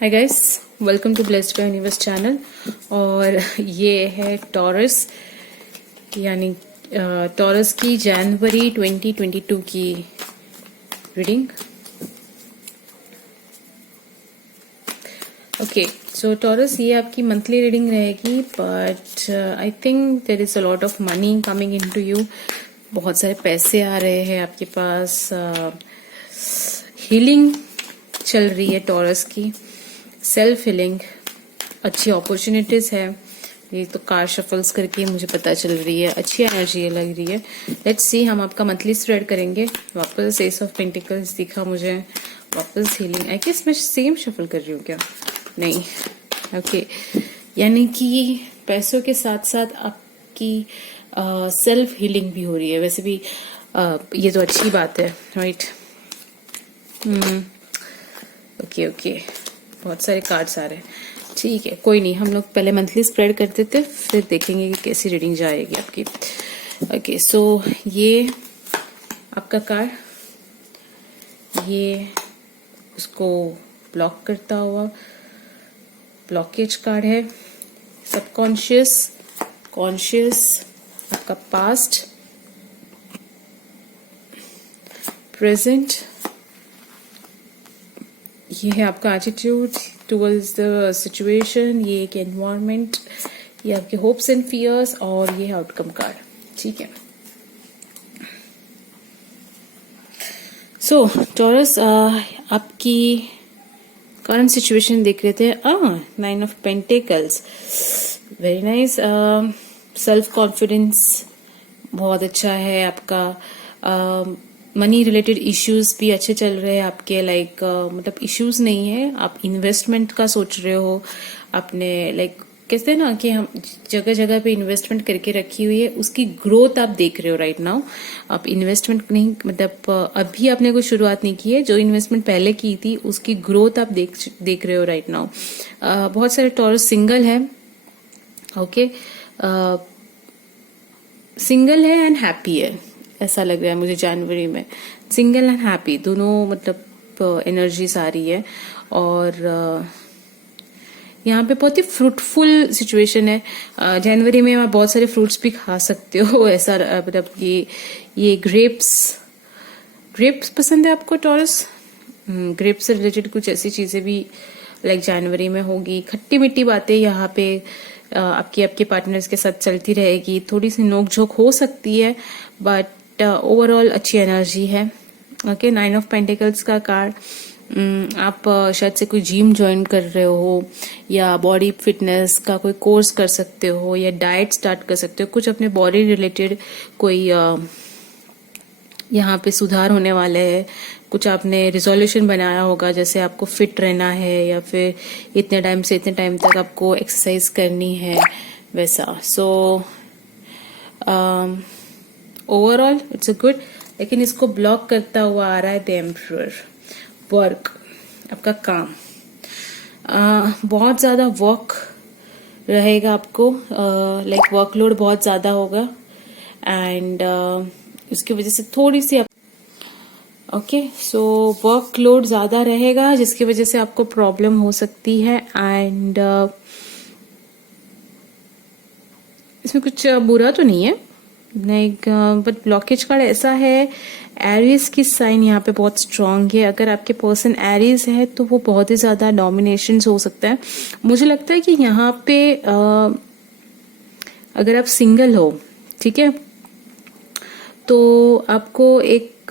Hi guys, welcome to blessed by universe channel. और ये है टॉरस, यानी टॉरस की जनवरी 2022 की रीडिंग। ओके, सो टॉरस, ये आपकी मंथली रीडिंग रहेगी, but I think there is a lot of money coming into you. बहुत सारे पैसे आ रहे हैं आपके पास। हीलिंग चल रही है टॉरस की, सेल्फ हीलिंग, अच्छी अपॉर्चुनिटीज है। ये तो कार शफल्स करके मुझे पता चल रही है, अच्छी एनर्जी लग रही है। लेट्स सी, हम आपका मंथली स्प्रेड करेंगे। वापस एस ऑफ पेंटिकल्स दिखा मुझे, वापस हीलिंग। आई गेस मैं सेम शफल कर रही हूँ क्या? नहीं, ओके। यानी कि पैसों के साथ साथ आपकी सेल्फ हीलिंग भी हो रही है। वैसे भी ये तो अच्छी बात है, राइट? ओके, बहुत सारे कार्ड्स आ रहे हैं। ठीक है, कोई नहीं, हम लोग पहले मंथली स्प्रेड कर देते, फिर देखेंगे कि कैसी रीडिंग जाएगी आपकी। ओके, सो ये आपका कार्ड, ये उसको ब्लॉक करता हुआ ब्लॉकेज कार्ड है। सबकॉन्शियस, कॉन्शियस, आपका पास्ट, प्रेजेंट, ये है आपका एटीट्यूड टुवर्ड्स द सिचुएशन, ये एक एनवायरनमेंट, ये आपके होप्स एंड फियर्स, और ये है आउटकम कार्ड। ठीक है, सो टॉरस, आपकी करंट सिचुएशन देख रहे थे। 9 of pentacles, very nice. Self confidence बहुत अच्छा है आपका। मनी रिलेटेड इश्यूज भी अच्छे चल रहे हैं आपके, लाइक मतलब इश्यूज नहीं है, आप इन्वेस्टमेंट का सोच रहे हो अपने, लाइक कहते हैं ना कि हम जगह जगह पे इन्वेस्टमेंट करके रखी हुई है, उसकी ग्रोथ आप देख रहे हो राइट नाउ। आप इन्वेस्टमेंट नहीं, मतलब अभी आपने कोई शुरुआत नहीं की है, जो इन्वेस्टमेंट पहले की थी उसकी ग्रोथ आप देख रहे हो राइट नाउ। बहुत सारे टॉरस सिंगल है, ओके, सिंगल है एंड हैप्पी है, ऐसा लग रहा है मुझे जनवरी में। सिंगल एंड हैप्पी दोनों मतलब एनर्जीज आ रही है। और यहाँ पे बहुत ही फ्रूटफुल सिचुएशन है। जनवरी में आप बहुत सारे फ्रूट्स भी खा सकते हो, ऐसा मतलब ये ग्रेप्स पसंद है आपको टॉरस? ग्रेप्स से रिलेटेड कुछ ऐसी चीजें भी लाइक जनवरी में होगी। खट्टी मीठी बातें यहाँ पे आपके पार्टनर्स के साथ चलती रहेगी। थोड़ी सी नोकझोंक हो सकती है, बट ओवरऑल अच्छी एनर्जी है। ओके, 9 ऑफ पेंटिकल्स का कार्ड, आप शायद से कोई जिम ज्वाइन कर रहे हो, या बॉडी फिटनेस का कोई कोर्स कर सकते हो, या डाइट स्टार्ट कर सकते हो। कुछ अपने बॉडी रिलेटेड कोई यहाँ पे सुधार होने वाले हैं। कुछ आपने रिजोल्यूशन बनाया होगा, जैसे आपको फिट रहना है, या फिर इतने टाइम से इतने टाइम तक आपको एक्सरसाइज करनी है, वैसा। So overall it's a good. लेकिन इसको ब्लॉक करता हुआ आ रहा है द एम्परर। वर्क, आपका काम, बहुत ज्यादा वर्क रहेगा आपको, लाइक वर्कलोड बहुत ज्यादा होगा, एंड उसकी वजह से थोड़ी सी ओके, सो वर्कलोड ज्यादा रहेगा, जिसकी वजह से आपको प्रॉब्लम हो सकती है। एंड इसमें कुछ बुरा तो नहीं है, लाइक बट ब्लॉकेज कार्ड ऐसा है। एरीज की साइन यहाँ पे बहुत स्ट्रांग है। अगर आपके पर्सन एरीज है तो वो बहुत ही ज्यादा डोमिनेशन हो सकता है। मुझे लगता है कि यहाँ पे अगर आप सिंगल हो, ठीक है, तो आपको एक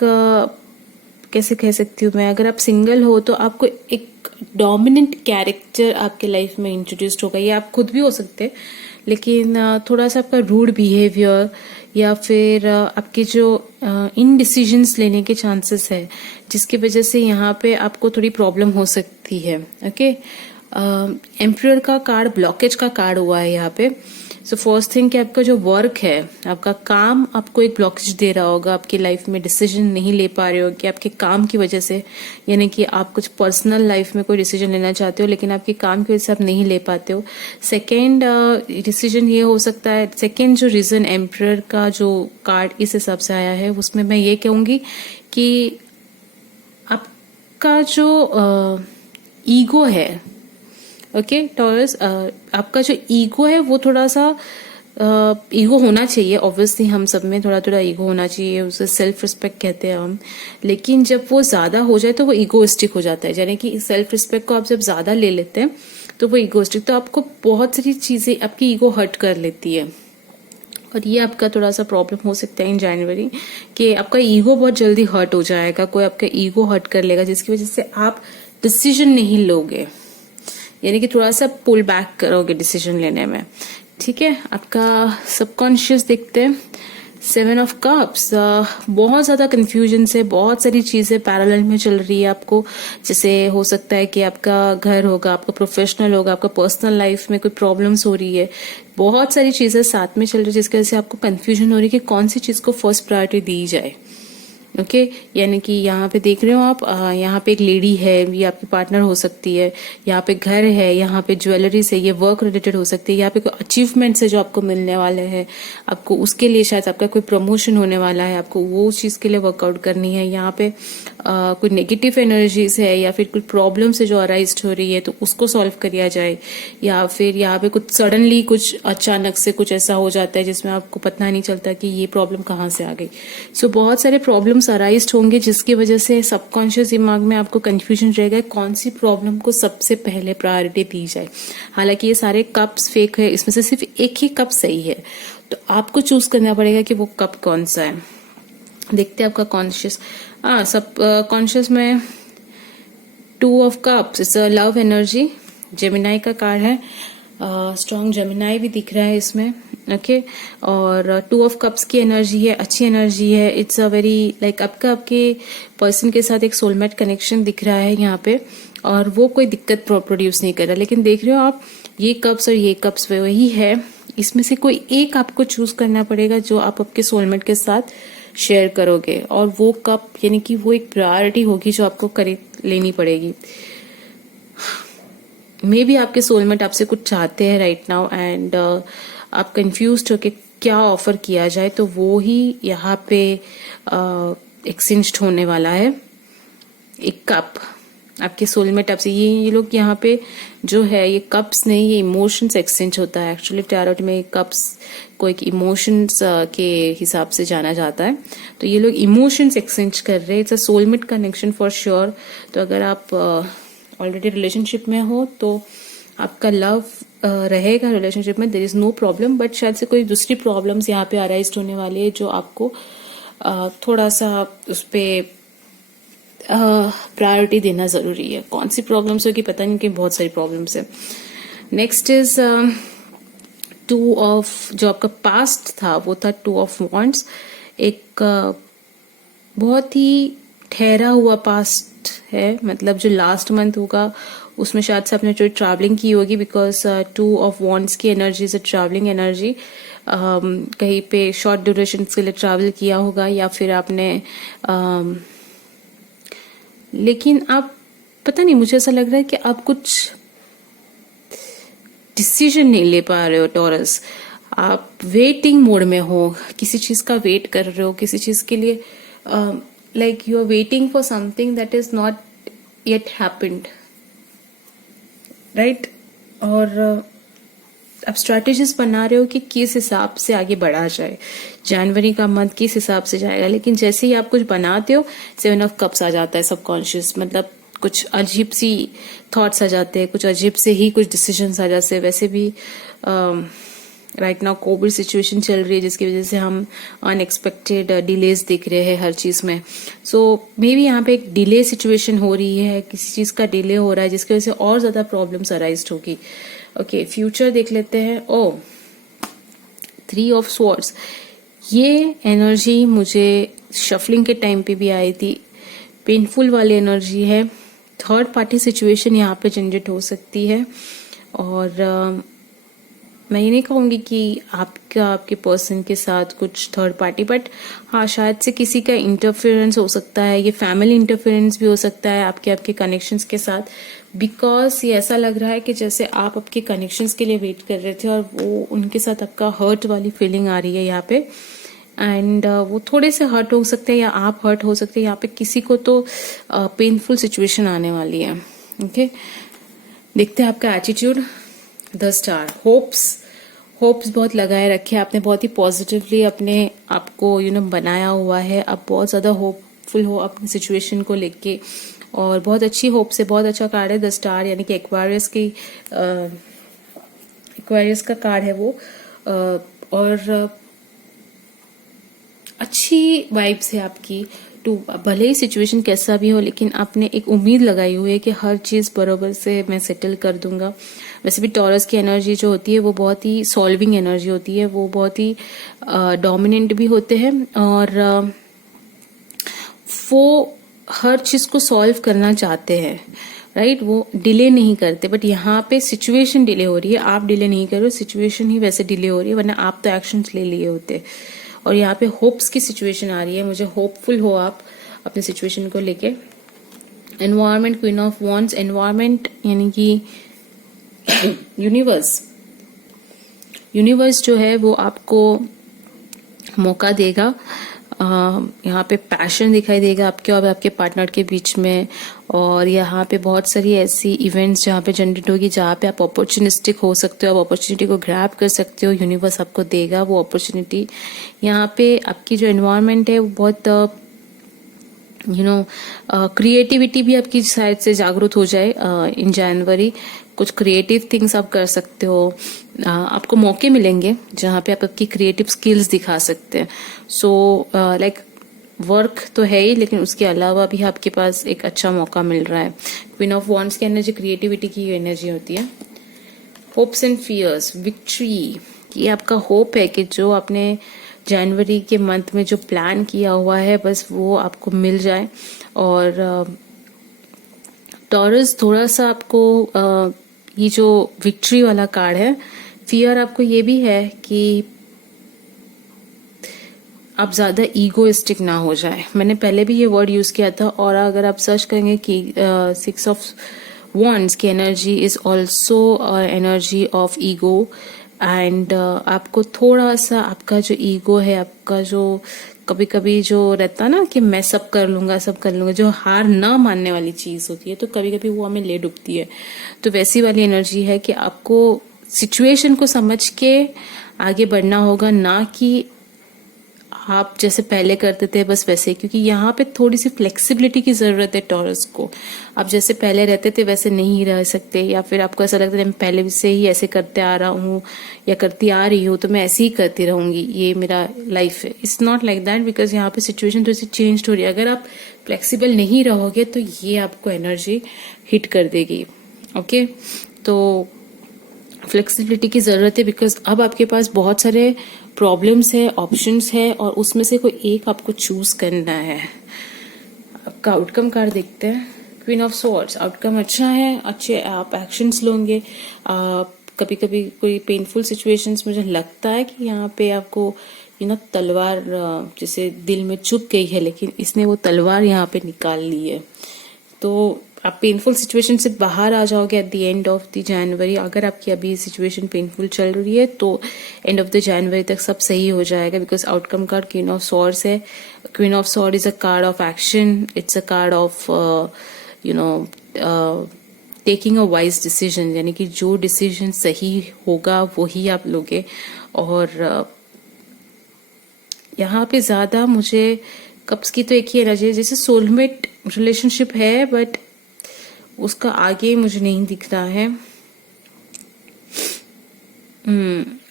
कैसे कह सकती हूँ मैं, अगर आप सिंगल हो तो आपको एक डोमिनेंट कैरेक्टर आपके लाइफ में इंट्रोड्यूस्ड होगा। ये आप खुद भी हो सकते हैं, लेकिन थोड़ा सा आपका रूड बिहेवियर, या फिर आपके जो इनडिसीजंस लेने के चांसेस है, जिसकी वजह से यहाँ पे आपको थोड़ी प्रॉब्लम हो सकती है। ओके, एम्परर का कार्ड ब्लॉकेज का कार्ड हुआ है यहाँ पे। सो फर्स्ट थिंग कि आपका जो वर्क है, आपका काम आपको एक ब्लॉकेज दे रहा होगा। आपकी लाइफ में डिसीजन नहीं ले पा रहे हो कि आपके काम की वजह से, यानी कि आप कुछ पर्सनल लाइफ में कोई डिसीजन लेना चाहते हो, लेकिन आपके काम की वजह से आप नहीं ले पाते हो। सेकेंड डिसीजन ये हो सकता है, सेकेंड जो रीजन एम्परर का जो कार्ड इस हिसाब से आया है, उसमें मैं ये कहूंगी कि आपका जो ईगो है, ओके टॉरस, आपका जो ईगो है वो थोड़ा सा ईगो होना चाहिए, ऑब्वियसली हम सब में थोड़ा थोड़ा ईगो होना चाहिए, उसे सेल्फ रिस्पेक्ट कहते हैं हम। लेकिन जब वो ज्यादा हो जाए तो वो ईगोइस्टिक हो जाता है, यानी कि सेल्फ रिस्पेक्ट को आप जब ज्यादा ले लेते हैं तो वो ईगोइस्टिक, तो आपको बहुत सारी चीजें आपकी ईगो हर्ट कर लेती है। और ये आपका थोड़ा सा प्रॉब्लम हो सकता है इन जनवरी, कि आपका ईगो बहुत जल्दी हर्ट हो जाएगा, कोई आपका ईगो हर्ट कर लेगा जिसकी वजह से आप डिसीजन नहीं लोगे, यानी कि थोड़ा सा पुल बैक करोगे डिसीजन लेने में। ठीक है, आपका सबकॉन्शियस देखते हैं। 7 ऑफ कप्स, बहुत ज्यादा कंफ्यूजन से बहुत सारी चीजें पैरेलल में चल रही है आपको। जैसे हो सकता है कि आपका घर होगा, आपका प्रोफेशनल होगा, आपका पर्सनल लाइफ में कोई प्रॉब्लम्स हो रही है, बहुत सारी चीजें साथ में चल रही है जिसकी वजह से आपको कंफ्यूजन हो रही है कि कौन सी चीज को फर्स्ट प्रायोरिटी दी जाए। ओके यानी कि यहाँ पे देख रहे हो आप, यहाँ पे एक लेडी है, ये आपकी पार्टनर हो सकती है, यहाँ पे घर है, यहाँ पे ज्वेलरीज है, ये वर्क रिलेटेड हो सकती है, यहाँ पे कोई अचीवमेंट्स है जो आपको मिलने वाले हैं, आपको उसके लिए शायद आपका कोई प्रमोशन होने वाला है, आपको वो चीज के लिए वर्कआउट करनी है। यहाँ पे कोई नेगेटिव एनर्जीज है या फिर कोई प्रॉब्लम है जो अराइज हो रही है तो उसको सॉल्व किया जाए, या फिर यहाँ पे कुछ सडनली कुछ अचानक से कुछ ऐसा हो जाता है जिसमें आपको पता नहीं चलता कि ये प्रॉब्लम कहाँ से आ गई। सो बहुत सारे प्रॉब्लम्स अराइज होंगे जिसकी वजह से सबकॉन्शियस दिमाग में आपको कंफ्यूजन रहेगा कौन सी प्रॉब्लम को सबसे पहले प्रायोरिटी दी जाए। हालांकि ये सारे कप्स फेक है, इसमें से सिर्फ एक ही कप सही है, तो आपको चूज करना पड़ेगा कि वो कप कौन सा है। देखते हैं आपका कॉन्शियस, सब कॉन्शियस में 2 of cups, it's a love energy, Gemini का कार्ड है, स्ट्रॉन्ग जेमिनाई भी दिख रहा है इसमें। ओके और 2 ऑफ कप्स की एनर्जी है, अच्छी एनर्जी है, इट्स अ वेरी लाइक आपके पर्सन के साथ एक सोलमेट कनेक्शन दिख रहा है यहाँ पे, और वो कोई दिक्कत प्रोड्यूस नहीं कर रहा। लेकिन देख रहे हो आप, ये कप्स और ये कप्स वही है, इसमें से कोई एक आपको चूज करना पड़ेगा जो आप आपके सोलमेट के साथ शेयर करोगे, और वो कप यानी कि वो एक प्रायोरिटी होगी जो आपको लेनी पड़ेगी। मे बी आपके सोलमेट आपसे कुछ चाहते हैं राइट नाउ, एंड आप कंफ्यूज हो कि क्या ऑफर किया जाए, तो वो ही यहाँ पे एक्सचेंज होने वाला है। एक कप आपके सोलमेट आपसे, ये लोग यहाँ पे जो है ये कप्स नहीं, ये इमोशंस एक्सचेंज होता है। एक्चुअली टैरोट में कप्स को एक इमोशंस के हिसाब से जाना जाता है, तो ये लोग इमोशंस एक्सचेंज कर रहे हैं। It's a soulmate connection for sure. तो अगर आप ऑलरेडी रिलेशनशिप में हो तो आपका लव रहेगा रिलेशनशिप में, there is no problem, but शायद से कोई दूसरी प्रॉब्लम्स यहाँ पे अराइज होने वाली है जो आपको थोड़ा सा उस पर प्रायोरिटी देना जरूरी है। कौन सी प्रॉब्लम्स होगी पता नहीं, कि बहुत सारी प्रॉब्लम्स है। नेक्स्ट इज 2 ऑफ, जो आपका पास्ट था वो था 2 ऑफ वॉन्ड्स, एक बहुत ही ठहरा हुआ पास्ट है, मतलब जो लास्ट मंथ होगा उसमें शायद से आपने जो ट्रैवलिंग की होगी, बिकॉज 2 ऑफ वॉन्ड्स की energy is a travelling energy. कहीं पे शॉर्ट ड्यूरेशन के लिए ट्रैवल किया होगा, या फिर आपने लेकिन आप पता नहीं, मुझे ऐसा लग रहा है कि आप कुछ डिसीजन नहीं ले पा रहे हो टॉरस, आप वेटिंग मोड में हो, किसी चीज का वेट कर रहे हो, किसी चीज के लिए like you are waiting for something that is not yet happened, right. और आप स्ट्रैटेजीज बना रहे हो कि किस हिसाब से आगे बढ़ा जाए, जनवरी का मंथ किस हिसाब से जाएगा। लेकिन जैसे ही आप कुछ बनाते हो 7 ऑफ कप्स आ जाता है सबकॉन्शियस, मतलब कुछ अजीब सी थॉट्स आ जाते हैं, कुछ अजीब से ही कुछ डिसीजंस आ जाते हैं। वैसे भी राइट नाउ कोविड सिचुएशन चल रही है जिसकी वजह से हम अनएक्सपेक्टेड डिलेज देख रहे हैं हर चीज में। सो मे बी यहाँ पे एक डिले सिचुएशन हो रही है, किसी चीज का डिले हो रहा है जिसकी वजह से और ज्यादा प्रॉब्लम्स अराइज होगी। ओके फ्यूचर देख लेते हैं। 3 ऑफ स्वॉर्ड्स, ये एनर्जी मुझे शफलिंग के टाइम पे भी आई थी, पेनफुल वाली एनर्जी है। थर्ड पार्टी सिचुएशन यहाँ पे जनरेट हो सकती है, और मैं ये नहीं कहूंगी कि आपके पर्सन के साथ कुछ थर्ड पार्टी, बट हाँ शायद से किसी का इंटरफेरेंस हो सकता है, ये फैमिली इंटरफेरेंस भी हो सकता है आपके कनेक्शंस के साथ, बिकॉज ये ऐसा लग रहा है कि जैसे आप आपके कनेक्शंस के लिए वेट कर रहे थे और वो उनके साथ आपका हर्ट वाली फीलिंग आ रही है यहाँ पे, एंड वो थोड़े से हर्ट हो सकते हैं या आप हर्ट हो सकते हैं। यहाँ पे किसी को तो पेनफुल सिचुएशन आने वाली है। ओके देखते हैं आपका एटीट्यूड। द स्टार, होप्स बहुत लगाए रखे हैं आपने, बहुत ही पॉजिटिवली अपने आप को बनाया हुआ है। आप बहुत ज़्यादा होपफुल हो अपनी सिचुएशन को लेके, और बहुत अच्छी होप से, बहुत अच्छा कार्ड है द स्टार, यानी कि एक्वारियस का कार्ड है वो। और अच्छी वाइब्स है आपकी टू, भले ही सिचुएशन कैसा भी हो, लेकिन आपने एक उम्मीद लगाई हुई है कि हर चीज़ बरोबर से मैं सेटल कर दूंगा। वैसे भी टॉरस की एनर्जी जो होती है वो बहुत ही सॉल्विंग एनर्जी होती है, वो बहुत ही डोमिनेंट भी होते हैं, और वो हर चीज़ को सॉल्व करना चाहते हैं, राइट। वो डिले नहीं करते, बट यहाँ पे सिचुएशन डिले हो रही है, आप डिले नहीं कर रहे हो, सिचुएशन ही वैसे डिले हो रही है, वरना आप तो एक्शंस ले लिए होते। और यहाँ पे होप्स की सिचुएशन आ रही है, मुझे होपफुल हो आप अपनी सिचुएशन को लेके। Environment, queen of wands, environment यानी कि यूनिवर्स जो है वो आपको मौका देगा। यहाँ पे पैशन दिखाई देगा आपके और आपके पार्टनर के बीच में, और यहाँ पे बहुत सारी ऐसी इवेंट्स जहाँ पे जनरेट होगी जहाँ पे आप अपॉर्चुनिस्टिक हो सकते हो, आप अपॉर्चुनिटी को ग्रैब कर सकते हो, यूनिवर्स आपको देगा वो अपॉर्चुनिटी। यहाँ पे आपकी जो एनवायरनमेंट है वो बहुत क्रिएटिविटी भी आपकी साइड से जागरूक हो जाए इन जनवरी। कुछ क्रिएटिव थिंग्स आप कर सकते हो, आपको मौके मिलेंगे जहाँ पे आप आपकी क्रिएटिव स्किल्स दिखा सकते हैं। सो लाइक वर्क तो है ही, लेकिन उसके अलावा भी आपके पास एक अच्छा मौका मिल रहा है। क्वीन ऑफ वॉन्ड्स की एनर्जी क्रिएटिविटी की एनर्जी होती है। होप्स एंड फियर्स, विक्ट्री, ये आपका होप है कि जो आपने जनवरी के मंथ में जो प्लान किया हुआ है बस वो आपको मिल जाए। और टॉरस थोड़ा सा आपको ये जो विक्ट्री वाला कार्ड है, फियर आपको ये भी है कि आप ज्यादा ईगोइस्टिक ना हो जाए। मैंने पहले भी ये वर्ड यूज किया था, और अगर आप सर्च करेंगे कि 6 ऑफ वॉन्ड्स की energy is also energy of ego, and आपको थोड़ा सा आपका जो ईगो है, आपका जो कभी कभी जो रहता ना कि मैं सब कर लूंगा, जो हार ना मानने वाली चीज होती है, तो कभी कभी वो हमें ले डूबती है। तो वैसी वाली एनर्जी है कि आपको सिचुएशन को समझ के आगे बढ़ना होगा, ना कि आप जैसे पहले करते थे बस वैसे, क्योंकि यहाँ पे थोड़ी सी फ्लेक्सिबिलिटी की जरूरत है टॉरस को। आप जैसे पहले रहते थे वैसे नहीं रह सकते, या फिर आपको ऐसा लगता है मैं पहले से ही ऐसे करते आ रहा हूँ या करती आ रही हूँ तो मैं ऐसे ही करती रहूंगी, ये मेरा लाइफ है। It's not like that, because यहाँ पे सिचुएशन थोड़ी सी चेंज हो रही है। अगर आप फ्लेक्सिबल नहीं रहोगे तो ये आपको एनर्जी हिट कर देगी। ओके, तो फ्लेक्सिबिलिटी की जरूरत है, बिकॉज अब आपके पास बहुत सारे प्रॉब्लम्स है, ऑप्शंस है, और उसमें से कोई एक आपको चूज करना है। आपका आउटकम कार्ड देखते हैं, क्वीन ऑफ स्वॉर्ड्स। आउटकम अच्छा है, अच्छे आप एक्शंस लोगे। कभी कभी कोई पेनफुल सिचुएशंस, मुझे लगता है कि यहाँ पे आपको तलवार जैसे दिल में चुभ गई है, लेकिन इसने वो तलवार यहाँ पे निकाल ली है। तो आप पेनफुल सिचुएशन से बाहर आ जाओगे at the end of the January. अगर आपकी अभी सिचुएशन पेनफुल चल रही है तो एंड ऑफ द जनवरी तक सब सही हो जाएगा, because outcome card queen of swords है। Queen of sword is a card of action, it's a card of taking a wise decision, यानी कि जो डिसीजन सही होगा वही आप लोगे। और यहाँ पे ज्यादा मुझे कप्स की तो एक ही एनर्जी है, जैसे सोलमेट रिलेशनशिप है, बट उसका आगे मुझे नहीं दिख रहा है।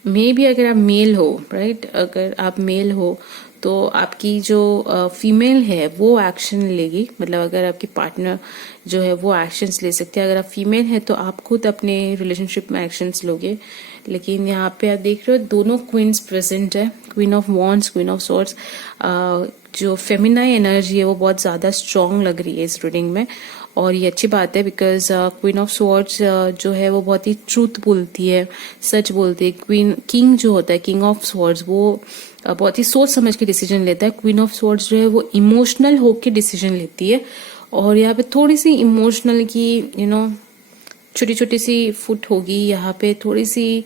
मे भी अगर आप मेल हो, राइट, अगर आप मेल हो तो आपकी जो फीमेल है वो एक्शन लेगी, मतलब अगर आपकी पार्टनर जो है वो एक्शंस ले सकती है। अगर आप फीमेल है तो आप खुद अपने रिलेशनशिप में एक्शंस लोगे। लेकिन यहाँ पे आप देख रहे हो दोनों क्वींस प्रेजेंट है, queen of wands, queen of swords. जो फेमिनाइन एनर्जी है वो बहुत ज्यादा स्ट्रांग लग रही है इस रीडिंग में, और ये अच्छी बात है, बिकॉज क्वीन ऑफ स्वॉर्ड्स जो है वो बहुत ही ट्रूथ बोलती है, सच बोलती है। किंग जो होता है, किंग ऑफ स्वॉर्ड्स, वो बहुत ही सोच समझ के डिसीजन लेता है। क्वीन ऑफ स्वॉर्ड्स जो है वो इमोशनल होके डिसीजन लेती है, और यहाँ पे थोड़ी सी इमोशनल की छोटी छोटी सी फुट होगी, यहाँ पे थोड़ी सी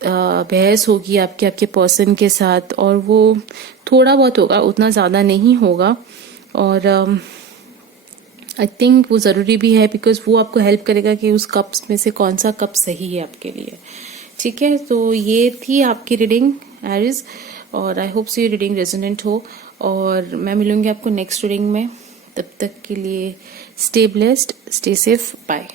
बहस होगी आपके पर्सन के साथ, और वो थोड़ा बहुत होगा, उतना ज्यादा नहीं होगा। और आई थिंक वो ज़रूरी भी है, बिकॉज वो आपको हेल्प करेगा कि उस कप्स में से कौन सा कप सही है आपके लिए। ठीक है, तो ये थी आपकी रीडिंग एरिस, और आई होप सो ये रीडिंग रेजोनेंट हो, और मैं मिलूंगी आपको नेक्स्ट रीडिंग में। तब तक के लिए stay blessed, stay safe, bye.